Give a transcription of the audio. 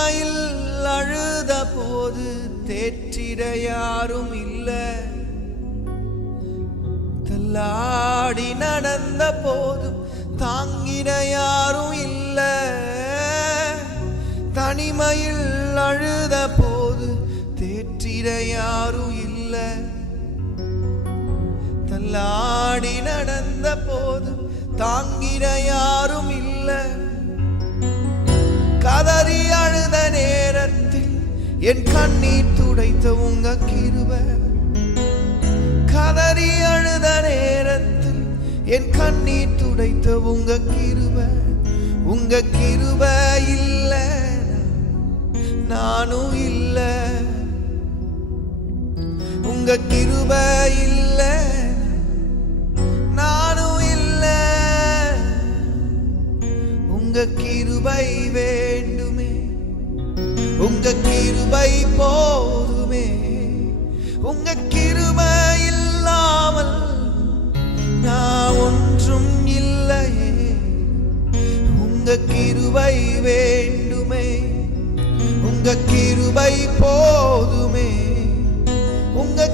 தனிமையில் அழுத போது தேற்றிட யாரும் இல்லை, தள்ளாடி நடந்த போதும் தாங்கிட யாரும் இல்லை. தனிமையில் அழுத போது தேற்றிட யாரும் இல்லை, தள்ளாடி நடந்த போதும் தாங்கிட யாரும் இல்லை. கதறி அழுத நேரத்தில் என் கண்ணீர் துடைத்த உங்க கிருபை, கதறி அழுத நேரத்தில் என் கண்ணீர் துடைத்த உங்க கிருபை. உங்க கிருபை இல்ல நானும் இல்ல, உங்க கிருபை இல்ல நானும் இல்ல. உங்க கிருபை வேண்டுமே, உங்க கிருபை போதுமே. உங்க கிருபை இல்லாமல் நான் ஒன்றும் இல்லையே. உங்க கிருபை வேண்டுமே, உங்க கிருபை போதுமே. உங்க